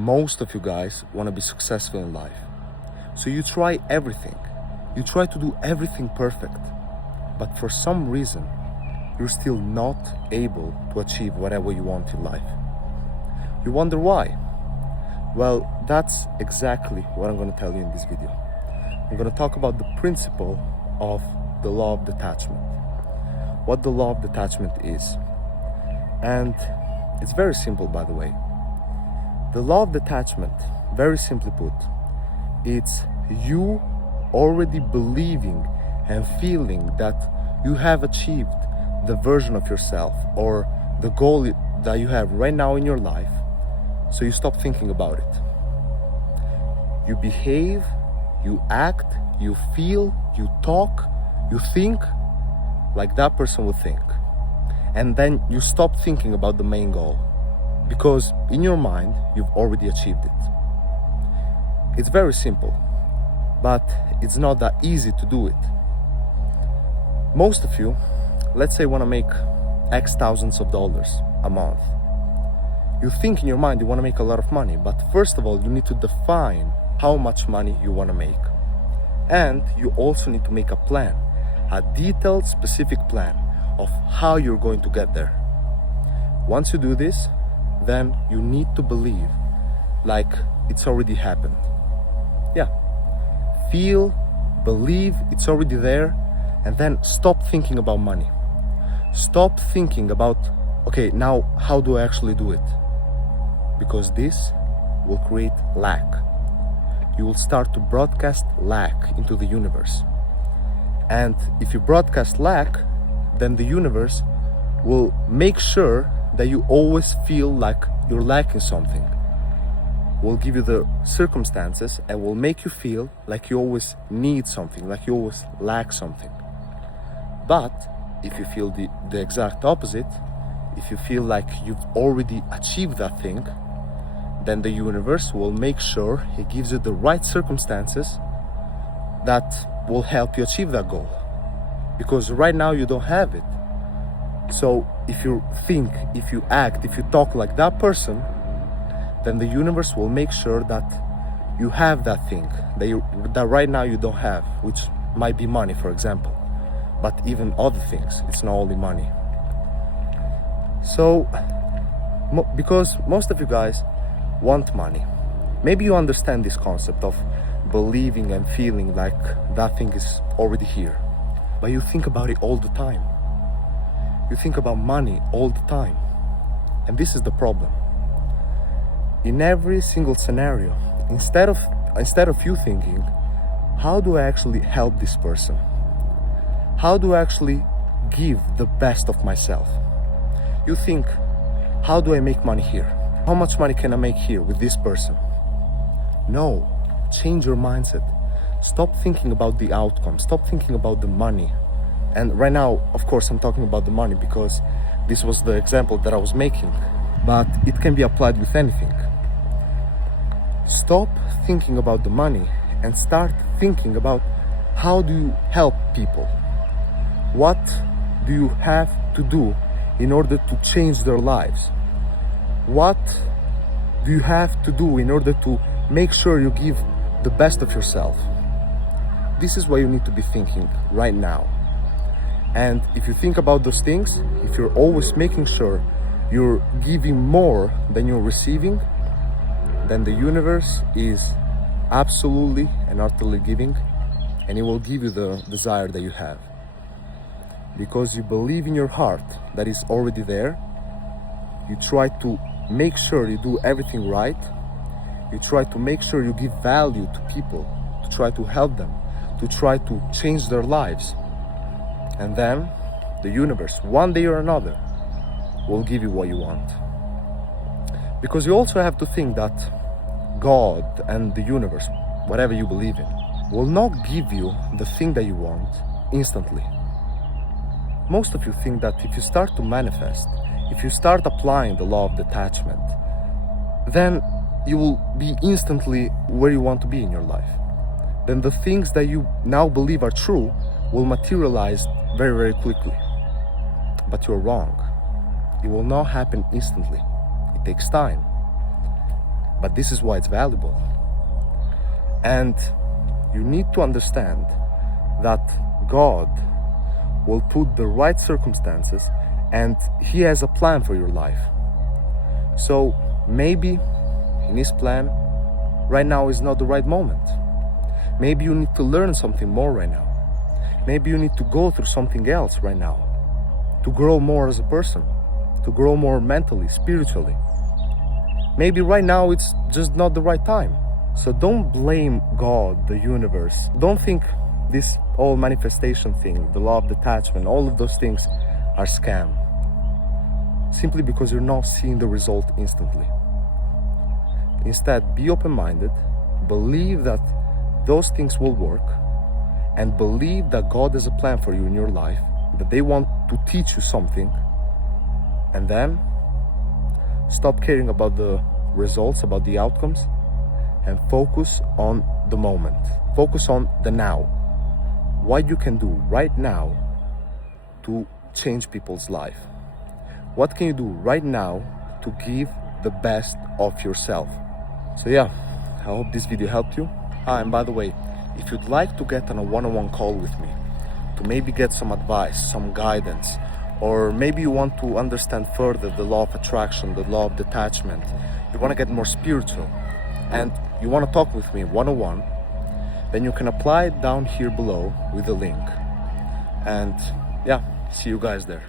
most of you guys want to be successful in life. So you try everything. You try to do everything perfect. But for some reason, you're still not able to achieve whatever you want in life. You wonder why? Well, that's exactly what I'm going to tell you in this video. I'm going to talk about the principle of the law of detachment. What the law of detachment is. And it's very simple, by the way. The law of detachment, very simply put, it's you already believing and feeling that you have achieved the version of yourself or the goal that you have right now in your life, so you stop thinking about it. You behave, you act, you feel, you talk, you think like that person would think. And then you stop thinking about the main goal, because in your mind, you've already achieved it. It's very simple, but it's not that easy to do it. Most of you, let's say, want to make X thousands of dollars a month. You think in your mind you want to make a lot of money, but first of all, you need to define how much money you want to make. And you also need to make a plan, a detailed, specific plan of how you're going to get there. Once you do this, then you need to believe like it's already happened. Yeah. Feel, believe it's already there, and then stop thinking about money. Stop thinking about, okay, now how do I actually do it? Because this will create lack. You will start to broadcast lack into the universe. And if you broadcast lack, then the universe will make sure that you always feel like you're lacking something. Will give you the circumstances and will make you feel like you always need something, like you always lack something. But if you feel the exact opposite, if you feel like you've already achieved that thing, then the universe will make sure it gives you the right circumstances that will help you achieve that goal. Because right now you don't have it. So if you think, if you act, if you talk like that person, then the universe will make sure that you have that thing that right now you don't have, which might be money, for example, but even other things. It's not only money. So, because most of you guys want money, maybe you understand this concept of believing and feeling like that thing is already here, but you think about it all the time. You think about money all the time, and this is the problem. In every single scenario, instead of you thinking, how do I actually help this person? How do I actually give the best of myself? You think, how do I make money here? How much money can I make here with this person? No, change your mindset. Stop thinking about the outcome. Stop thinking about the money. And right now, of course, I'm talking about the money because this was the example that I was making, but it can be applied with anything. Stop thinking about the money and start thinking about how do you help people? What do you have to do in order to change their lives? What do you have to do in order to make sure you give the best of yourself? This is what you need to be thinking right now. And if you think about those things, if you're always making sure you're giving more than you're receiving, then the universe is absolutely and utterly giving, and it will give you the desire that you have. Because you believe in your heart that is already there, you try to make sure you do everything right, you try to make sure you give value to people, to try to help them, to try to change their lives. And then the universe, one day or another, will give you what you want. Because you also have to think that God and the universe, whatever you believe in, will not give you the thing that you want instantly. Most of you think that if you start to manifest, if you start applying the law of detachment, then you will be instantly where you want to be in your life. Then the things that you now believe are true will materialize very, very quickly. But you're wrong. It will not happen instantly. It takes time. but this is why it's valuable. And you need to understand that God will put the right circumstances and He has a plan for your life. So maybe in His plan, right now is not the right moment. Maybe you need to learn something more right now. Maybe you need to go through something else right now to grow more as a person, to grow more mentally, spiritually. Maybe right now it's just not the right time. So don't blame God, the universe. Don't think this whole manifestation thing, the law of detachment, all of those things are scam. Simply because you're not seeing the result instantly. Instead, be open-minded, believe that those things will work, and believe that God has a plan for you in your life, that they want to teach you something, and then stop caring about the results, about the outcomes, and focus on the moment. Focus on the now. What you can do right now to change people's life. What can you do right now to give the best of yourself? So yeah, I hope this video helped you. And by the way, if you'd like to get on a one-on-one call with me, to maybe get some advice, some guidance, or maybe you want to understand further the law of attraction, the law of detachment, you want to get more spiritual, and you want to talk with me one-on-one, then you can apply it down here below with the link. And yeah, see you guys there.